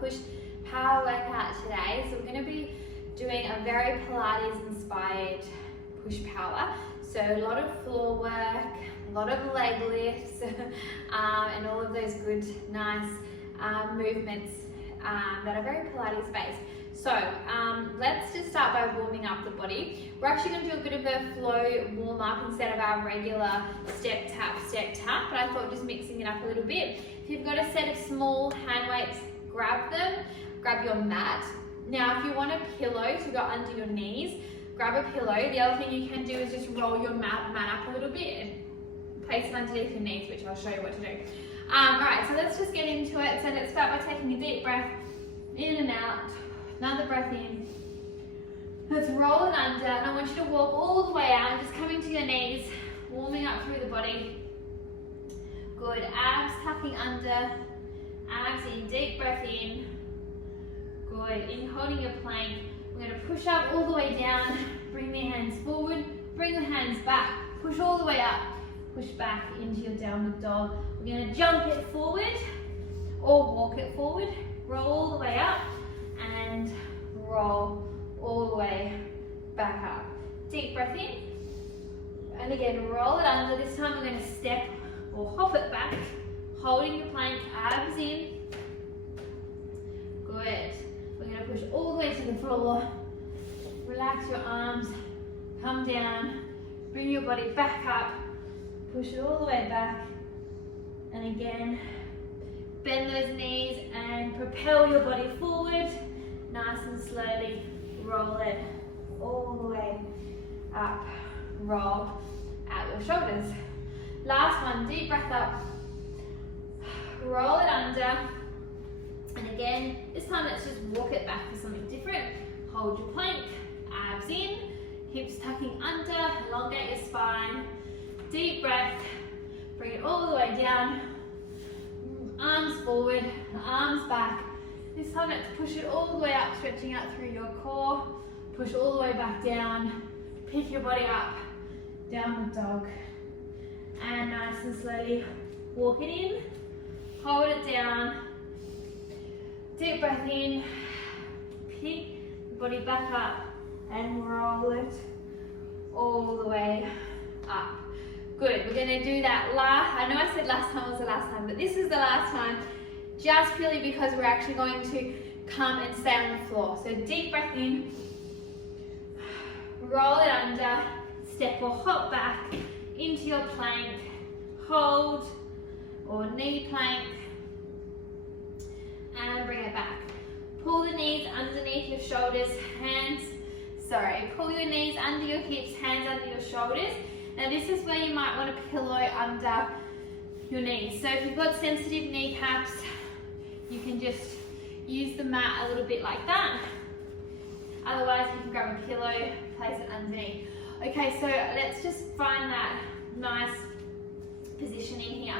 push power workout today. So we're going to be doing a very Pilates inspired push power. So a lot of floor work, a lot of leg lifts, and all of those good, nice movements that are very Pilates based. So let's just start by warming up the body. We're actually going to do a bit of a flow warm up instead of our regular step, tap, but I thought just mixing it up a little bit. If you've got a set of small hand weights, grab them, grab your mat. Now if you want a pillow to go under your knees, grab a pillow. The other thing you can do is just roll your mat up a little bit and place it underneath your knees, which I'll show you what to do. Alright, so let's just get into it. So let's start by taking a deep breath in and out. Another breath in. Let's roll it under, and I want you to walk all the way out and just coming to your knees, warming up through the body. Good, abs tucking under, abs in, deep breath in. Good, in holding your plank. We're going to push up all the way down, bring the hands forward, bring the hands back, push all the way up, push back into your downward dog. We're going to jump it forward or walk it forward, roll all the way up, and roll all the way back up. Deep breath in, and again roll it under. This time we're going to step or hop it back, holding your plank, abs in. Good. We're going to push all the way to the floor, relax your arms, come down, bring your body back up, push it all the way back, and again bend those knees and propel your body forward. Nice and slowly roll it all the way up, roll out your shoulders. Last one, deep breath up, roll it under, and again, this time let's just walk it back for something different. Hold your plank, abs in, hips tucking under, elongate your spine, deep breath, bring it all the way down, arms forward, arms back. This time let's push it all the way up, stretching out through your core. Push all the way back down. Pick your body up. Downward dog. And nice and slowly walk it in. Hold it down. Deep breath in. Pick the body back up and roll it all the way up. Good. We're going to do that I know I said last time was the last time, but this is the last time. Just purely because we're actually going to come and stay on the floor. So deep breath in, roll it under, step or hop back into your plank, hold or knee plank, and bring it back. Pull the knees underneath your shoulders, pull your knees under your hips, hands under your shoulders. Now this is where you might want a pillow under your knees. So if you've got sensitive kneecaps, you can just use the mat a little bit like that. Otherwise, you can grab a pillow, place it underneath. Okay, so let's just find that nice positioning here.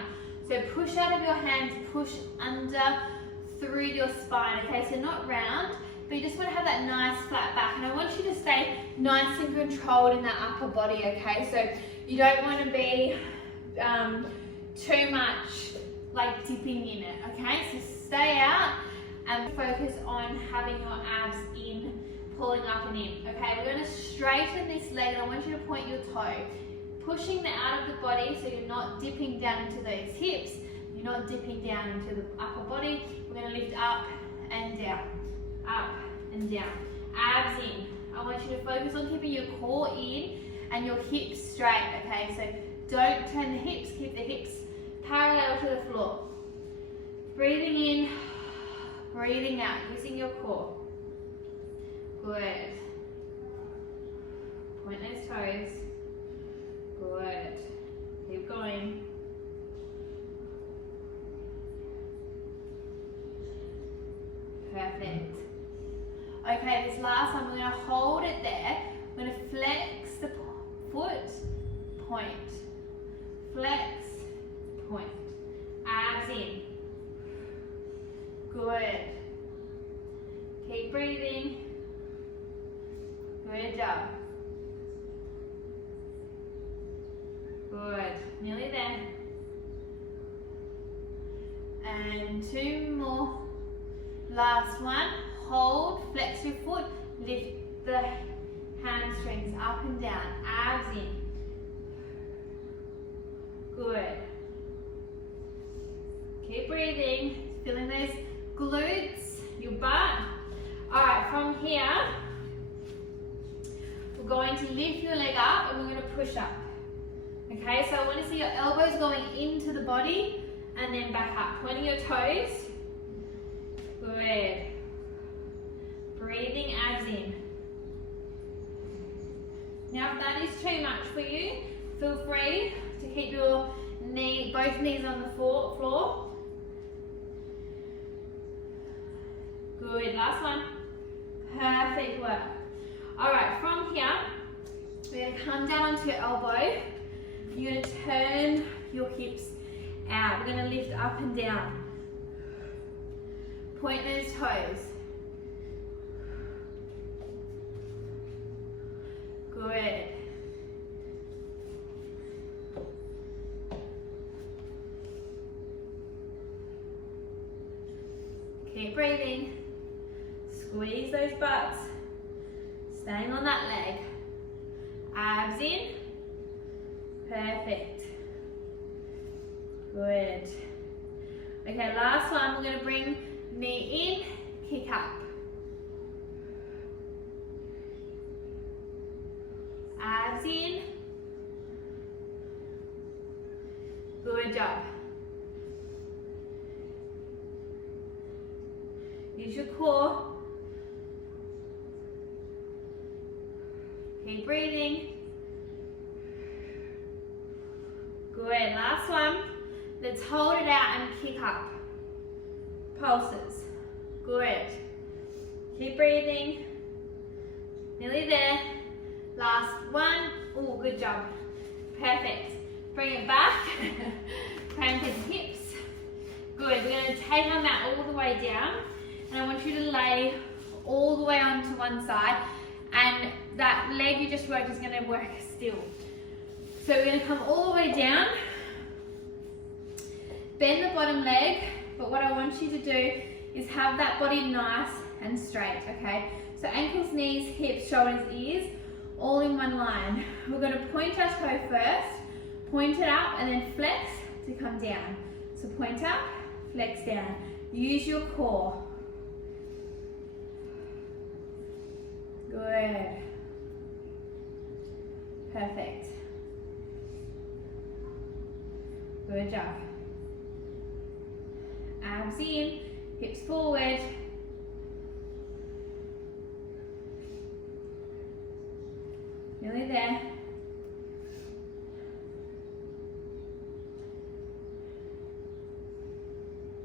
So push out of your hands, push under through your spine. Okay, so not round, but you just want to have that nice flat back. And I want you to stay nice and controlled in that upper body, okay? So you don't want to be too much like dipping in it, okay? So stay out and focus on having your abs in, pulling up and in, okay? We're going to straighten this leg and I want you to point your toe, pushing the out of the body so you're not dipping down into those hips, you're not dipping down into the upper body. We're going to lift up and down, abs in. I want you to focus on keeping your core in and your hips straight, okay? So don't turn the hips, keep the hips parallel to the floor. Breathing in, breathing out, using your core. Good. Point those toes. Good. Keep going. Perfect. Okay, this last one, we're going to hold it there. We're going to flex the foot, point. Flex, point. Abs in. Good. Keep breathing. Good job. Good. Nearly there. And two more. Last one. Hold, flex your foot, lift the hamstrings up and down, abs in. Good. Keep breathing, feeling those glutes, your butt. Alright, from here, we're going to lift your leg up and we're going to push up. Okay, so I want to see your elbows going into the body and then back up. Pointing your toes. Good. Breathing abs in. Now if that is too much for you, feel free to keep your both knees on the floor. Good, last one. Perfect work. Alright, from here, we're going to come down onto your elbow. You're going to turn your hips out. We're going to lift up and down. Point those toes. Good. Keep breathing. Squeeze those butts. Staying on that leg. Abs in. Perfect. Good. Okay, last one. We're going to bring knee in, kick up. Abs in. Good job. Use your core. Keep breathing. Good. Last one. Let's hold it out and kick up. Pulses. Good. Keep breathing. Nearly there. Last one. Oh, good job. Perfect. Bring it back. Crank the hips. Good. We're going to take our mat all the way down. And I want you to lay all the way onto one side. And that leg you just worked is going to work still. So we're going to come all the way down. Bend the bottom leg. But what I want you to do is have that body nice and straight, okay? So ankles, knees, hips, shoulders, ears, all in one line. We're going to point our toe first, point it up, and then flex to come down. So point up, flex down. Use your core. Good. Perfect. Good job. Abs in, hips forward. Nearly there.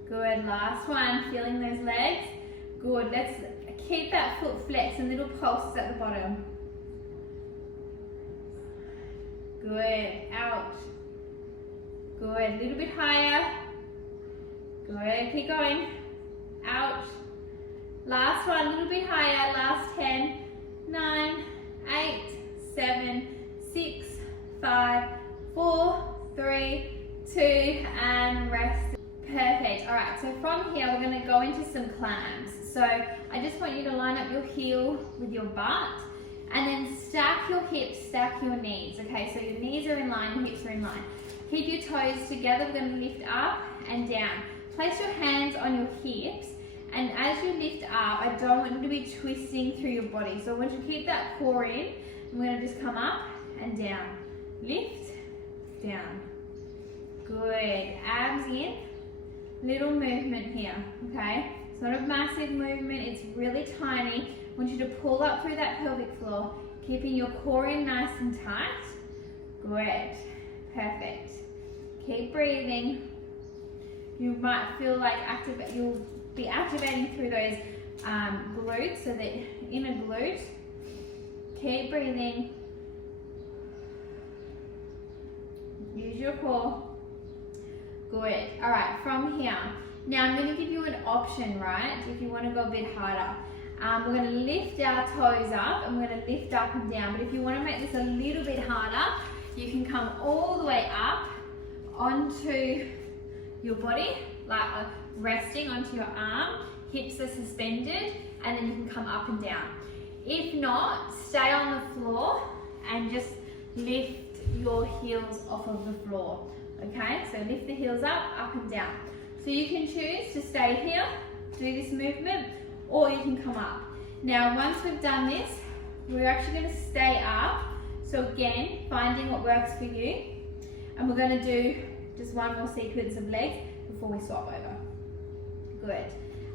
Good, last one, feeling those legs. Good, let's keep that foot flexed and little pulses at the bottom. Good, out. Good, a little bit higher. Good, keep going. Out. Last one, a little bit higher. Last 10, 9, 8, 7, 6, 5, 4, 3, 2, and rest. Perfect. All right, so from here, we're going to go into some clams. So I just want you to line up your heel with your butt and then stack your hips, stack your knees. Okay, so your knees are in line, your hips are in line. Keep your toes together. We're going to lift up and down. Place your hands on your hips, and as you lift up, I don't want you to be twisting through your body. So I want you to keep that core in. We're going to just come up and down. Lift, down. Good. Abs in. Little movement here, okay? It's not a massive movement, it's really tiny. I want you to pull up through that pelvic floor, keeping your core in nice and tight. Good. Perfect. Keep breathing. You might feel like you'll be activating through those glutes, so the inner glute. Keep breathing. Use your core. Good. All right, from here. Now I'm going to give you an option, right? If you want to go a bit harder. We're going to lift our toes up and we're going to lift up and down. But if you want to make this a little bit harder, you can come all the way up onto your body, like resting onto your arm. hips are suspended, and then you can come up and down. If not, stay on the floor and just lift your heels off of the floor. Okay, so lift the heels up and down. So you can choose to stay here, do this movement, or you can come up. Now, once we've done this, we're actually going to stay up. So again, finding what works for you. And we're going to do just one more sequence of legs before we swap over. Good.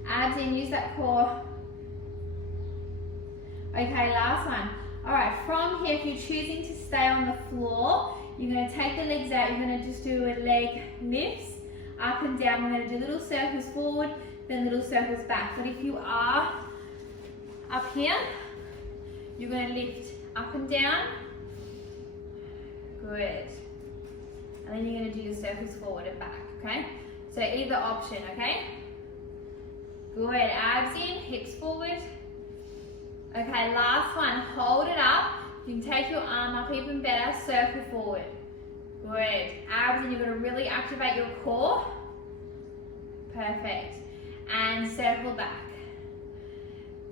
Abs in, use that core. Okay, last one. All right, from here, if you're choosing to stay on the floor, you're going to take the legs out. You're going to just do a leg lifts up and down. We're going to do little circles forward, then little circles back. But if you are up here, you're going to lift up and down. Good. And then you're going to do your circles forward and back, okay? So either option, okay? Good. Abs in, hips forward. Okay, last one. Hold it up. You can take your arm up even better. Circle forward. Good. Abs in, you're going to really activate your core. Perfect. And circle back.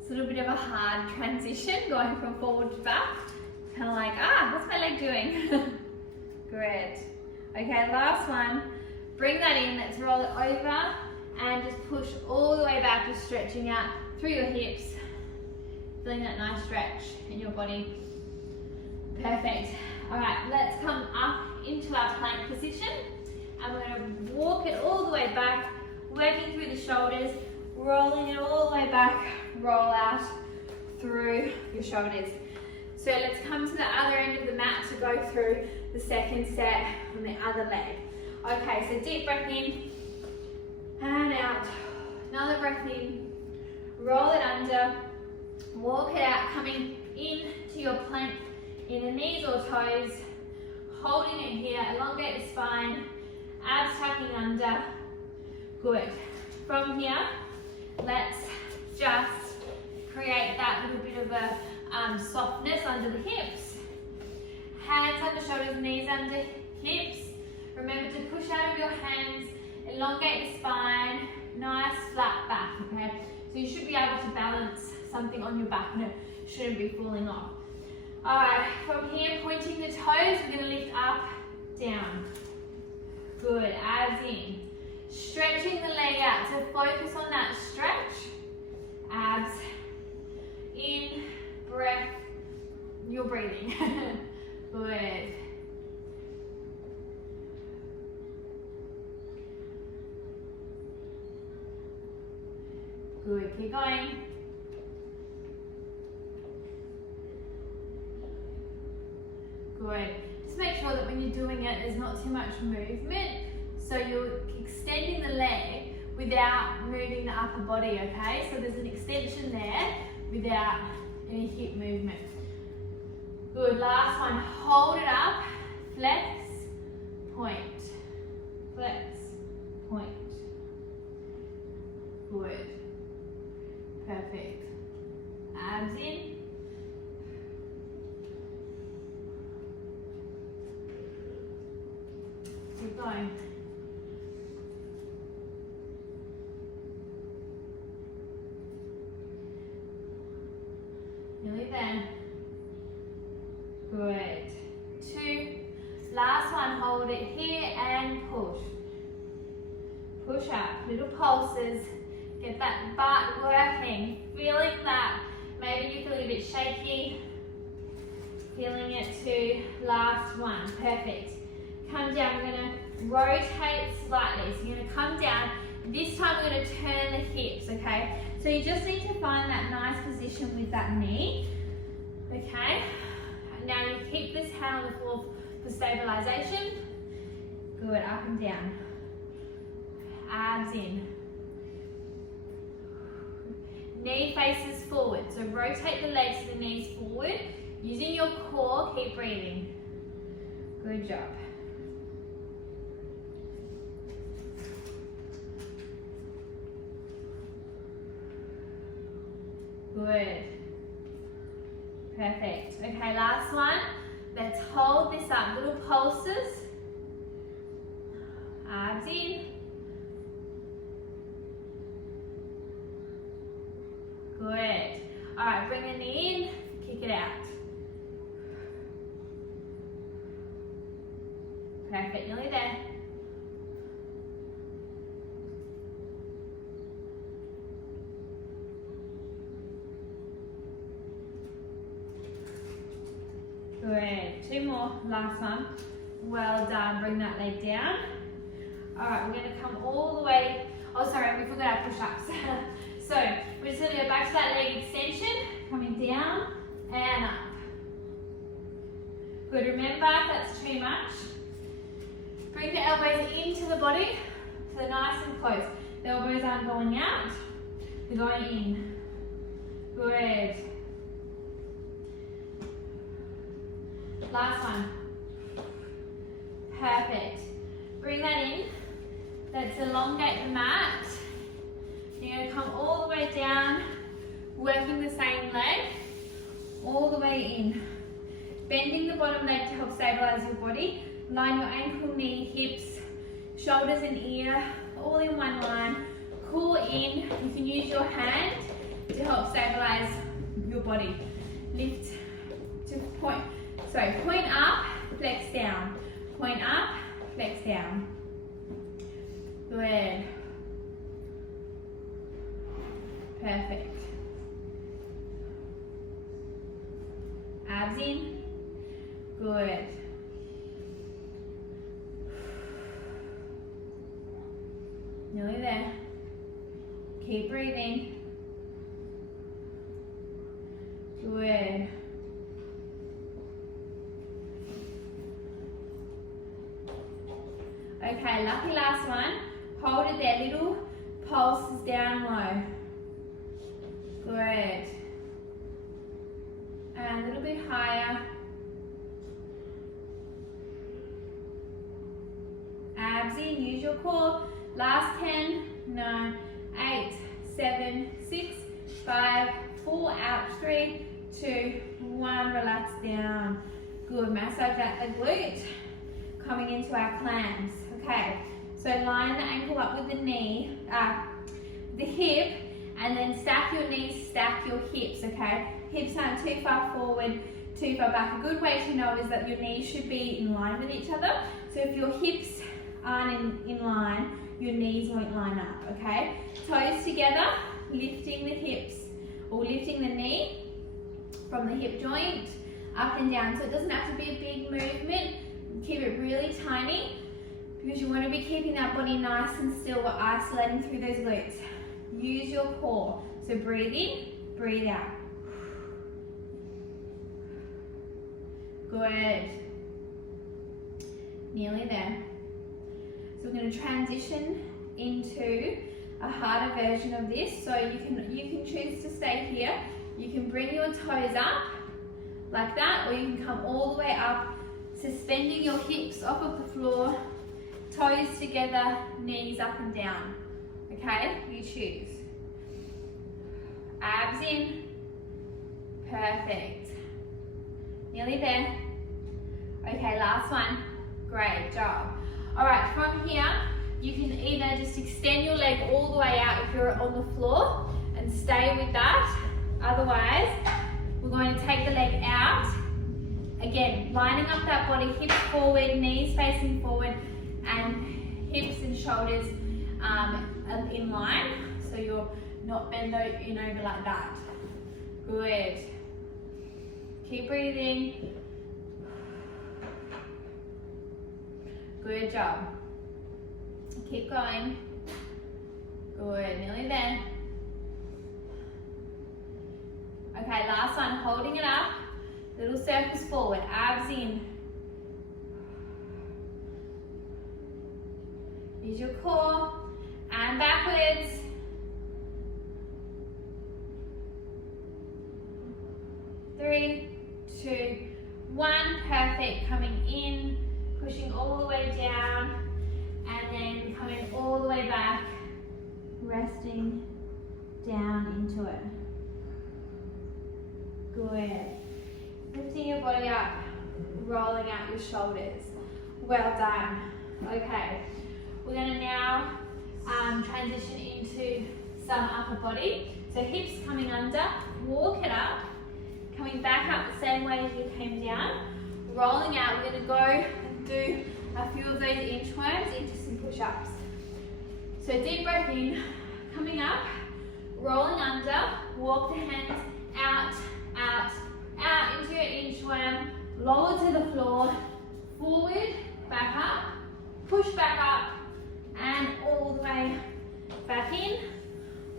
It's a little bit of a hard transition going from forward to back. Kind of like, what's my leg doing? Great. Okay, last one. Bring that in. Let's roll it over and just push all the way back, just stretching out through your hips. Feeling that nice stretch in your body. Perfect. All right, let's come up into our plank position. And we're going to walk it all the way back, working through the shoulders, rolling it all the way back, roll out through your shoulders. So let's come to the other end of the mat to go through the second set on the other leg. Okay, so deep breath in and out. Another breath in, roll it under, walk it out, coming into your plank in the knees or toes, holding it here, elongate the spine, abs tucking under. Good. From here, let's just create that little bit of a softness under the hips. Hands under shoulders, knees under hips. Remember to push out of your hands, elongate the spine, nice flat back, okay? So you should be able to balance something on your back and it shouldn't be falling off. All right, from here, pointing the toes, we're gonna lift up, down. Good, abs in. Stretching the leg out, so focus on that stretch. Abs in, breath, you're breathing. Good. Good, keep going. Good. Just make sure that when you're doing it, there's not too much movement. So you're extending the leg without moving the upper body, okay? So there's an extension there without any hip movement. Good, last one. Hold it up, flex, point. Flex, point. Good. Perfect. Abs in. Keep going. Nearly there. Good. 2. Last one, hold it here and push. Push up, little pulses. Get that butt working. Feeling that. Maybe you feel a bit shaky. Feeling it too. Last one. Perfect. Come down. We're going to rotate slightly. So you're going to come down. This time we're going to turn the hips, okay? So you just need to find that nice position with that knee. Okay? Now you keep this hand on the floor for stabilization. Good. Up and down. Abs in. Knee faces forward. So rotate the legs to the knees forward. Using your core, keep breathing. Good job. Good. Perfect. Okay, last one. Let's hold this up. Little pulses. Abs in. Alright, bring the knee in, kick it out. Perfect, nearly there. Good, 2 more, last one. Well done, bring that leg down. Alright, we're going to come all the way, oh sorry, we forgot our push-ups. So, we're just going to go back to that leg extension, coming down and up. Good, remember, if that's too much, bring the elbows into the body, so they're nice and close. The elbows aren't going out, they're going in. Good. Last one. Perfect. Bring that in. Let's elongate the mat. You're going to come all the way down, working the same leg, all the way in. Bending the bottom leg to help stabilize your body. Line your ankle, knee, hips, shoulders and ear, all in one line. Core in. You can use your hand to help stabilize your body. Lift to point. So point up, flex down. Point up, flex down. Good. Perfect. Abs in. Good. Nearly there. Keep breathing. Good. Okay, lucky last one. Hold it there, little pulses down low. Good. And a little bit higher. Abs in, use your core. Last 10, 9, 8, 7, 6, 5, 4, out, 3, 2, 1, relax down. Good, massage out the glute, coming into our clams. Okay, so line the ankle up with the knee, the hip, and then stack your knees, stack your hips, okay? Hips aren't too far forward, too far back. A good way to know is that your knees should be in line with each other. So if your hips aren't in line, your knees won't line up, okay? Toes together, lifting the hips, or lifting the knee from the hip joint, up and down. So it doesn't have to be a big movement. Keep it really tiny, because you want to be keeping that body nice and still. We're isolating through those glutes. Use your core. So breathe in, breathe out. Good. Nearly there. So we're going to transition into a harder version of this. So you can choose to stay here. You can bring your toes up like that, or you can come all the way up, suspending your hips off of the floor, toes together, knees up and down. Okay, you choose. Abs in. Perfect. Nearly there. Okay, last one. Great job. All right, from here, you can either just extend your leg all the way out if you're on the floor and stay with that. Otherwise, we're going to take the leg out. Again, lining up that body, hips forward, knees facing forward, and hips and shoulders in line. So you're not bent in over like that. Good. Keep breathing. Good job. Keep going. Good, nearly there. Okay, last one, holding it up. Little circles forward, abs in. Use your core, and backwards. Three, two, one, perfect. Coming in, pushing all the way down, and then coming all the way back, resting down into it. Good. Lifting your body up, rolling out your shoulders. Well done. Okay, we're going to now transition into some upper body. So hips coming under, walk it up, coming back up the same way as you came down, rolling out. We're going to go and do a few of those inchworms into some push-ups. So deep breath in, coming up, rolling under, walk the hands out, out, out into your inchworm, lower to the floor, forward, back up, push back up, and all the way back in,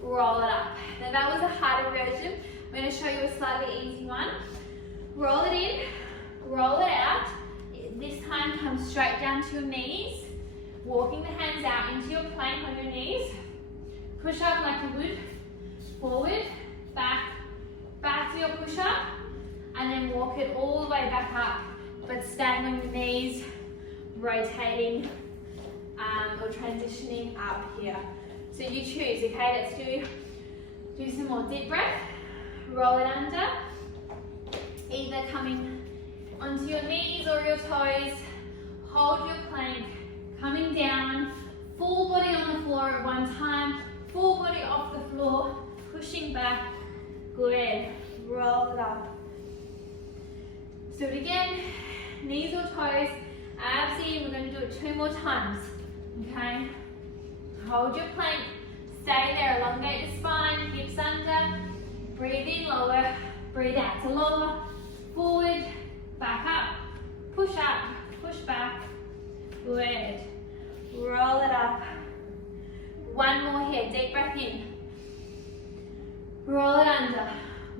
roll it up. Now that was a harder version. I'm going to show you a slightly easy one. Roll it in, roll it out. This time come straight down to your knees, walking the hands out into your plank on your knees. Push up like you would, forward, back, back to your push up, and then walk it all the way back up, but staying on your knees, rotating or transitioning up here. So you choose, okay? Let's do some more deep breath. Roll it under, either coming onto your knees or your toes. Hold your plank, coming down, full body on the floor at one time, full body off the floor, pushing back. Good. Roll it up. Do it again, knees or toes, abs in. We're going to do it 2 more times, okay? Hold your plank, stay there, elongate the spine, hips under, breathe in, lower, breathe out to lower, forward, back up, push back, good. Roll it up. 1 more here, deep breath in. Roll it under,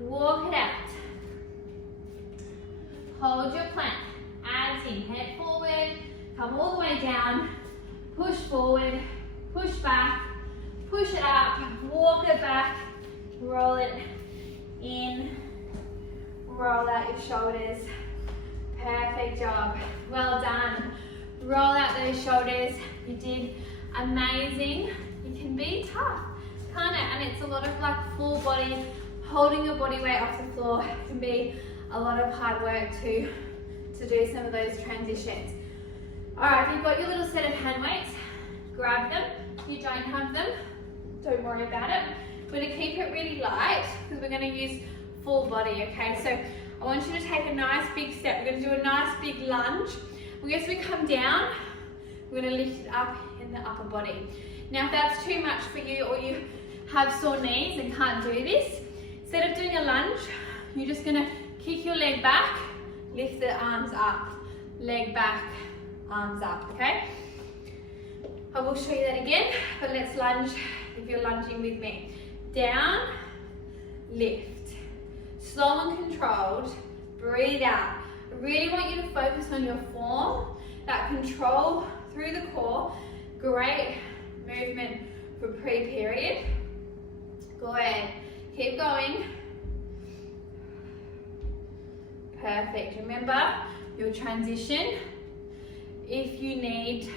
walk it out. Hold your plank, abs in, head forward, come all the way down, push forward, push back, push it up, walk it back, roll it in, roll out your shoulders. Perfect job, well done. Roll out those shoulders, you did amazing. You can be tough, can't it? And it's a lot of like full body, holding your body weight off the floor can be a lot of hard work to do some of those transitions. All right, if you've got your little set of hand weights, grab them. If you don't have them, don't worry about it. We're going to keep it really light because we're going to use full body, okay? So I want you to take a nice big step. We're going to do a nice big lunge. As we come down, we're going to lift it up in the upper body. Now if that's too much for you or you have sore knees and can't do this, instead of doing a lunge, you're just going to kick your leg back, lift the arms up, leg back, arms up, okay? I will show you that again, but let's lunge if you're lunging with me. Down, lift. Slow and controlled, breathe out. I really want you to focus on your form, that control through the core. Great movement for pre-period. Go ahead, keep going. Perfect. Remember your transition if you need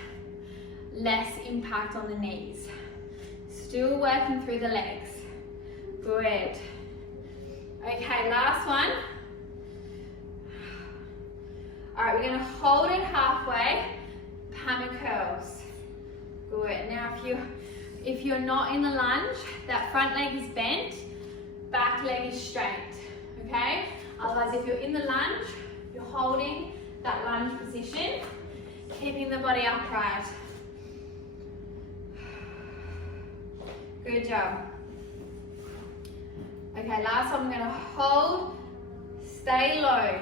less impact on the knees. Still working through the legs. Good. Okay, last one. All right, we're going to hold it halfway, hammer curls. Good. Now if you're not in the lunge, that front leg is bent, back leg is straight, okay? Otherwise, if you're in the lunge, you're holding that lunge position, keeping the body upright. Good job. Okay, last one, we're going to hold, stay low.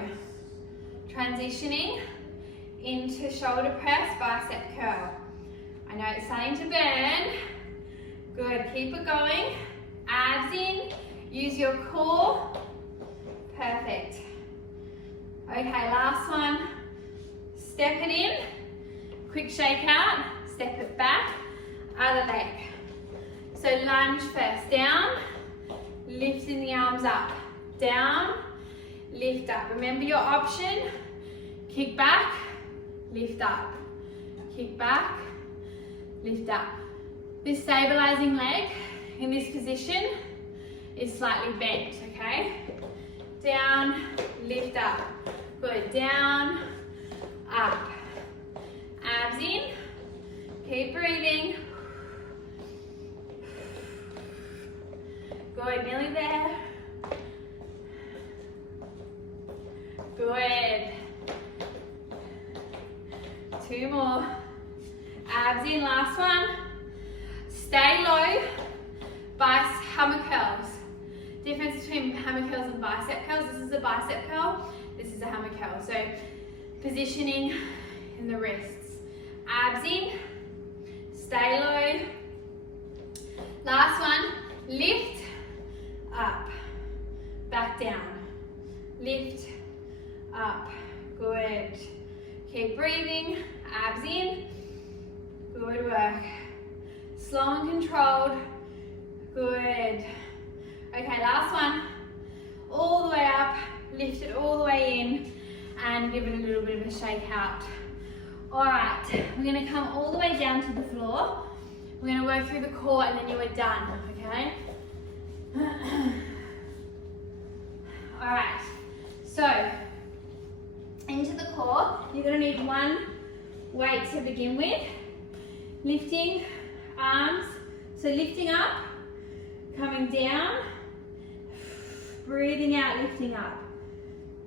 Transitioning into shoulder press, bicep curl. I know it's starting to burn. Good, keep it going. Abs in, use your core. Perfect. Okay, last one. Step it in, quick shake out, step it back, other leg. So lunge first, down, lifting the arms up, down, lift up. Remember your option, kick back, lift up, kick back, lift up. This stabilizing leg in this position is slightly bent, okay? Down, lift up. Good, down, up. Abs in, keep breathing. Good, nearly there. Good. 2 more. Abs in, last one. Stay low. Hammer curls. Difference between hammer curls and bicep curls. This is a bicep curl. This is a hammer curl. So positioning in the wrists. Abs in. Stay low. Last one. Lift. Up. Back down. Lift. Up. Good. Keep breathing. Abs in. Good work. Slow and controlled. Good. Okay, last one. All the way up. Lift it all the way in and give it a little bit of a shake out. Alright, we're going to come all the way down to the floor. We're going to work through the core and then you are done, okay? Alright, so into the core, you're going to need one weight to begin with. Lifting arms, so lifting up, coming down, breathing out, lifting up,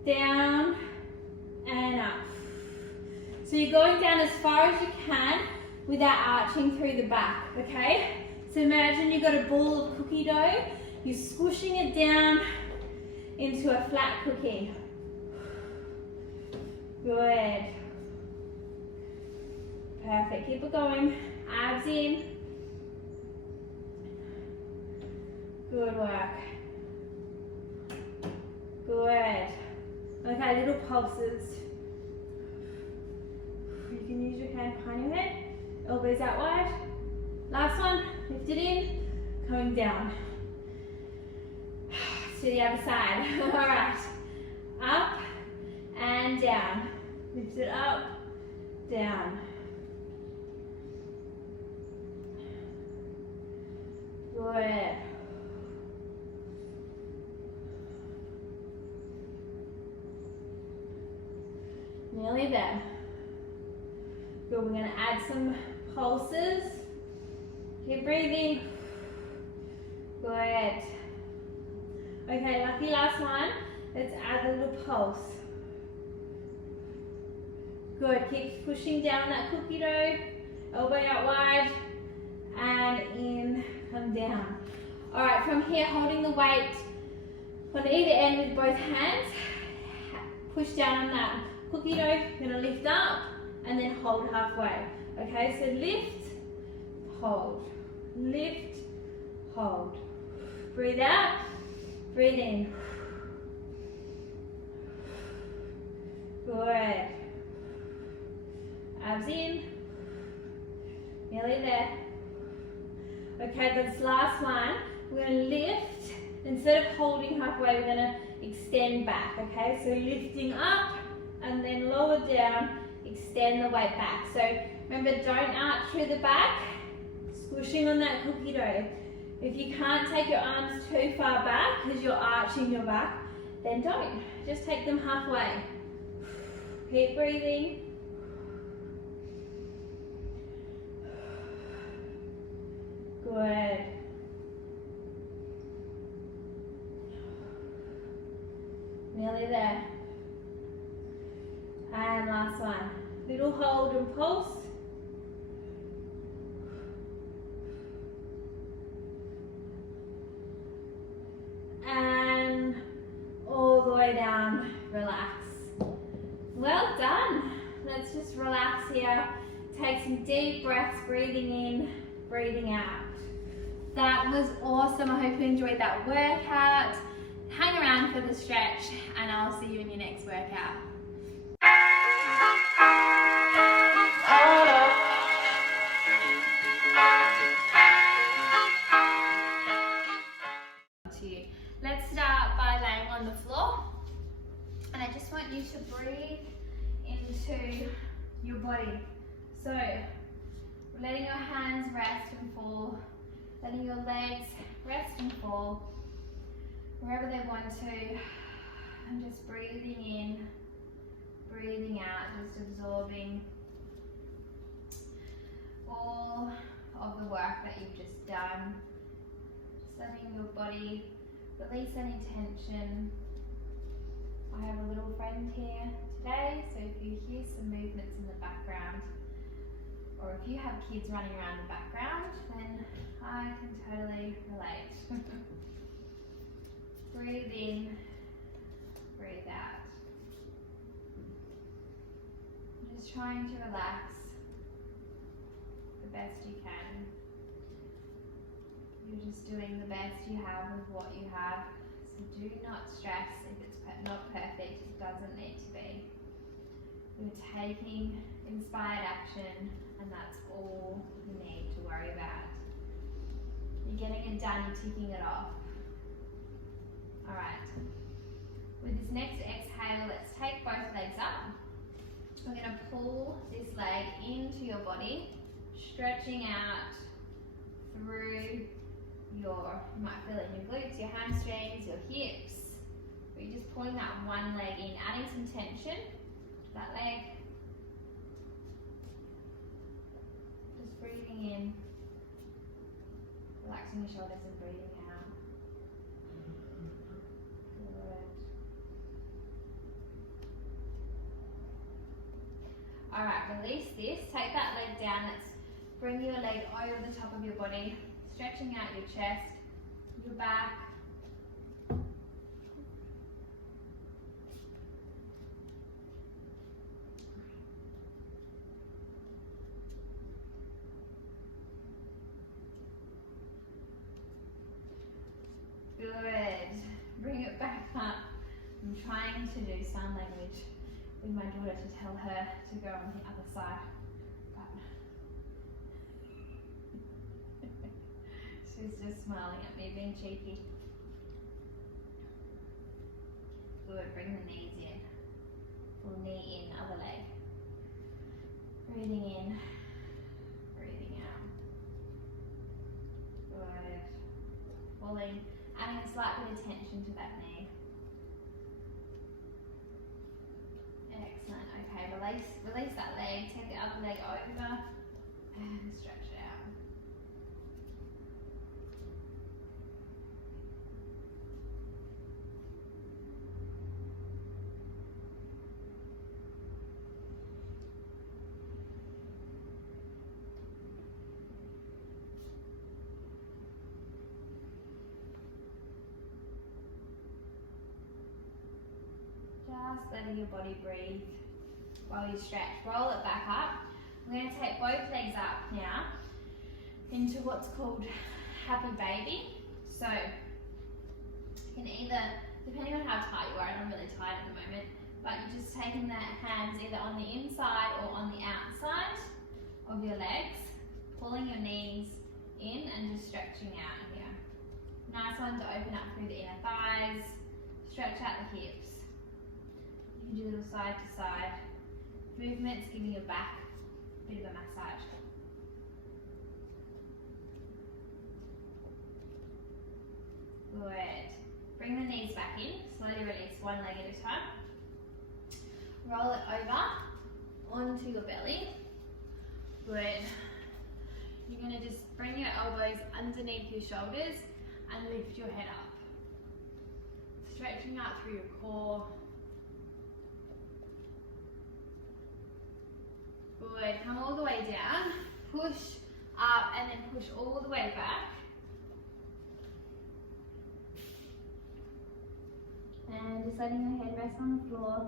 down and up. So you're going down as far as you can without arching through the back, okay? So imagine you've got a ball of cookie dough, you're squishing it down into a flat cookie. Good. Perfect, keep it going. Abs in. Good work. Good. Okay, little pulses. You can use your hand behind your head. Elbows out wide. Last one, lift it in, coming down. To the other side. Alright. Up and down. Lift it up, down. Good. Nearly there. Good, we're going to add some pulses. Keep breathing. Good. Okay, lucky last one. Let's add a little pulse. Good, keep pushing down that cookie dough. Elbow out wide. And in, come down. Alright, from here, holding the weight on either end with both hands. Push down on that cookie dough. You're going to lift up and then hold halfway. Okay, so lift, hold. Lift, hold. Breathe out, breathe in. Good. Abs in. Nearly there. Okay, this last one, we're going to lift. Instead of holding halfway, we're going to extend back. Okay, so lifting up and then lower down, extend the weight back. So remember, don't arch through the back, squishing on that cookie dough. If you can't take your arms too far back because you're arching your back, then don't. Just take them halfway. Keep breathing. Good. Nearly there. And last one. Little hold and pulse. And all the way down, relax. Well done. Let's just relax here. Take some deep breaths, breathing in, breathing out. That was awesome. I hope you enjoyed that workout. Hang around for the stretch and I'll see you in your next workout. Let's start by laying on the floor, and I just want you to breathe into your body. So letting your hands rest and fall, letting your legs rest and fall wherever they want to, and just breathing in, breathing out, just absorbing all of the work that you've just done. So letting your body release any tension. I have a little friend here today, so if you hear some movements in the background, or if you have kids running around the background, then I can totally relate. Breathe in, breathe out. Just trying to relax the best you can. You're just doing the best you have with what you have. So do not stress if it's not perfect. It doesn't need to be. You're taking inspired action, and that's all you need to worry about. You're getting it done, you're ticking it off. Alright. With this next exhale, let's take both legs up. We're going to pull this leg into your body, stretching out through your, you might feel it in your glutes, your hamstrings, your hips. But you're just pulling that one leg in, adding some tension to that leg. Just breathing in, relaxing your shoulders and breathing out. Good. Alright, release this. Take that leg down. Let's bring your leg over the top of your body, stretching out your chest, your back. Good. Bring it back up. I'm trying to do sign language with my daughter to tell her to go on the other side. She's just smiling at me, being cheeky. Good. Bring the knees in. Full knee in, other leg. Breathing in. Breathing out. Good. Pulling. Adding a slight bit of tension to that knee. Excellent. Okay, release that leg. Take the other leg over and stretch it out. Just letting your body breathe while you stretch. Roll it back up. We're going to take both legs up now into what's called happy baby. So you can either, depending on how tight you are, and I'm really tight at the moment, but you're just taking the hands either on the inside or on the outside of your legs, pulling your knees in and just stretching out here. Nice one to open up through the inner thighs, stretch out the hips. You can do a little side to side movements, giving your back a bit of a massage. Good. Bring the knees back in, slowly release one leg at a time. Roll it over onto your belly. Good. You're going to just bring your elbows underneath your shoulders and lift your head up. Stretching out through your core. Good. Come all the way down. Push up and then push all the way back. And just letting your head rest on the floor.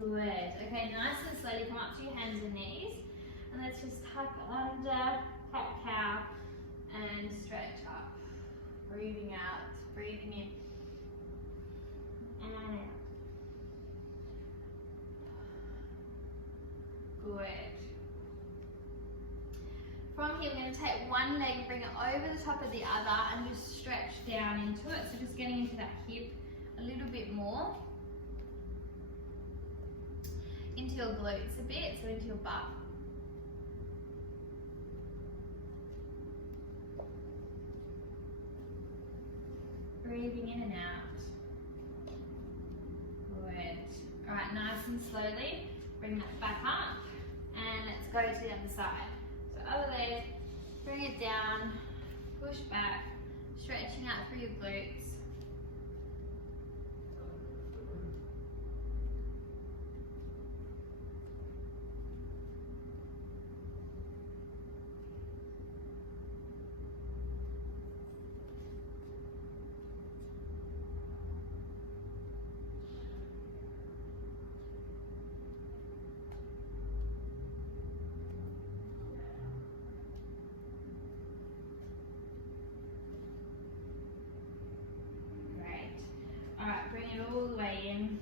Good. Okay, nice and slowly come up to your hands and knees. And let's just tuck under, cat cow, and stretch up. Breathing out, breathing in. And out. Good. From here, we're going to take one leg, bring it over the top of the other, and just stretch down into it. So just getting into that hip a little bit more. Into your glutes a bit, so into your butt. breathing in and out. Good. All right, nice and slowly, bring that back up, and let's go to the other side. So other leg, bring it down, push back, stretching out through your glutes. Alright, bring it all the way in.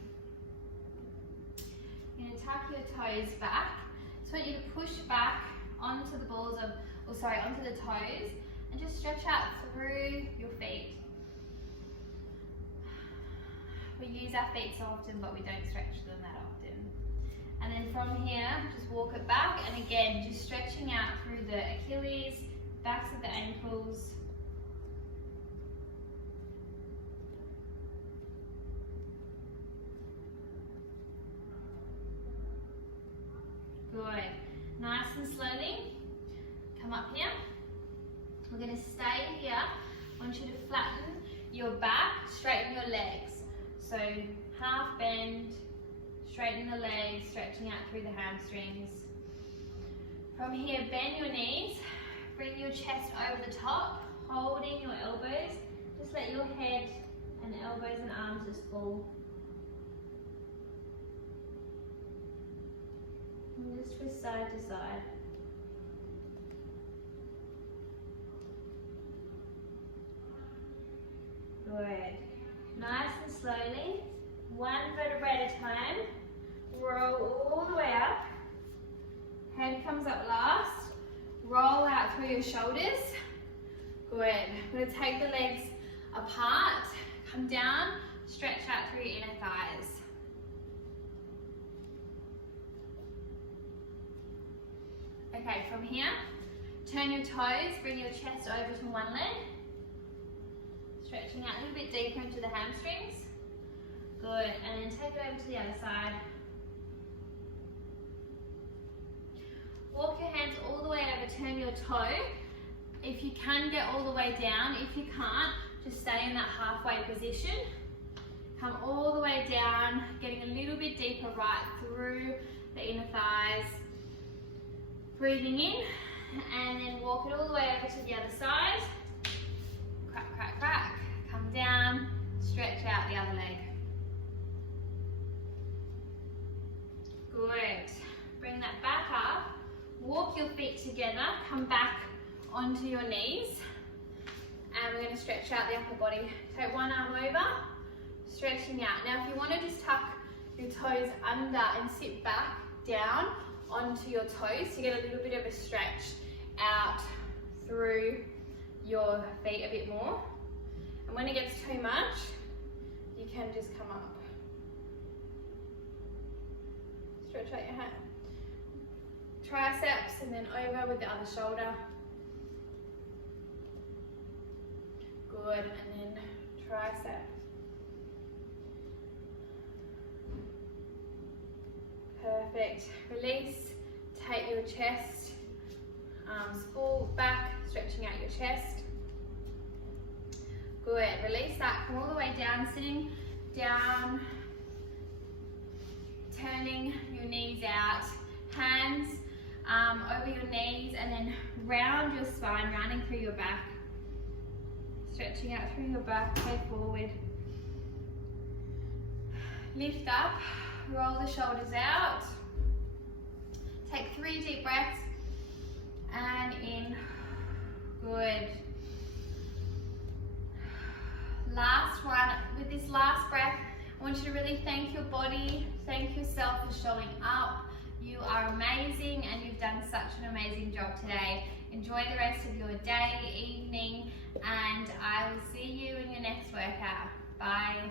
You're going to tuck your toes back. So I want you to push back onto the onto the toes, and just stretch out through your feet. We use our feet so often, but we don't stretch them that often. And then from here, just walk it back, and again, just stretching out through the Achilles, backs of the ankles. Good. Nice and slowly, come up here. We're going to stay here. I want you to flatten your back, straighten your legs. So half bend, straighten the legs, stretching out through the hamstrings. From here, bend your knees, bring your chest over the top, holding your elbows. Just let your head and elbows and arms just fall. And just twist side to side. Good. Nice and slowly, one vertebrae at a time. Roll all the way up. Head comes up last. Roll out through your shoulders. Good. We're going to take the legs apart. Come down. Stretch out through your inner thighs. Okay, from here, turn your toes. Bring your chest over to one leg. Stretching out a little bit deeper into the hamstrings. Good, and then take it over to the other side. Walk your hands all the way over, turn your toe. If you can, get all the way down. If you can't, just stay in that halfway position. Come all the way down, getting a little bit deeper right through the inner thighs. Breathing in, and then walk it all the way over to the other side. Crack, crack, crack. Come down, stretch out the other leg. Good. Bring that back up. Walk your feet together. Come back onto your knees. And we're going to stretch out the upper body. Take one arm over, stretching out. Now if you want to just tuck your toes under and sit back down onto your toes to get a little bit of a stretch out through your feet a bit more. And when it gets too much, you can just come up. Stretch out your hand. Triceps, and then over with the other shoulder. Good, and then tricep. Perfect. Release, take your chest, arms full back, stretching out your chest. Good, release that, come all the way down, sitting down, turning your knees out, hands over your knees, and then round your spine, rounding through your back, stretching out through your back, head forward. Lift up, roll the shoulders out. Take 3 deep breaths, and in. Good. Last one. With this last breath, I want you to really thank your body, thank yourself for showing up. You are amazing, and you've done such an amazing job today. Enjoy the rest of your day, evening, and I will see you in your next workout. Bye.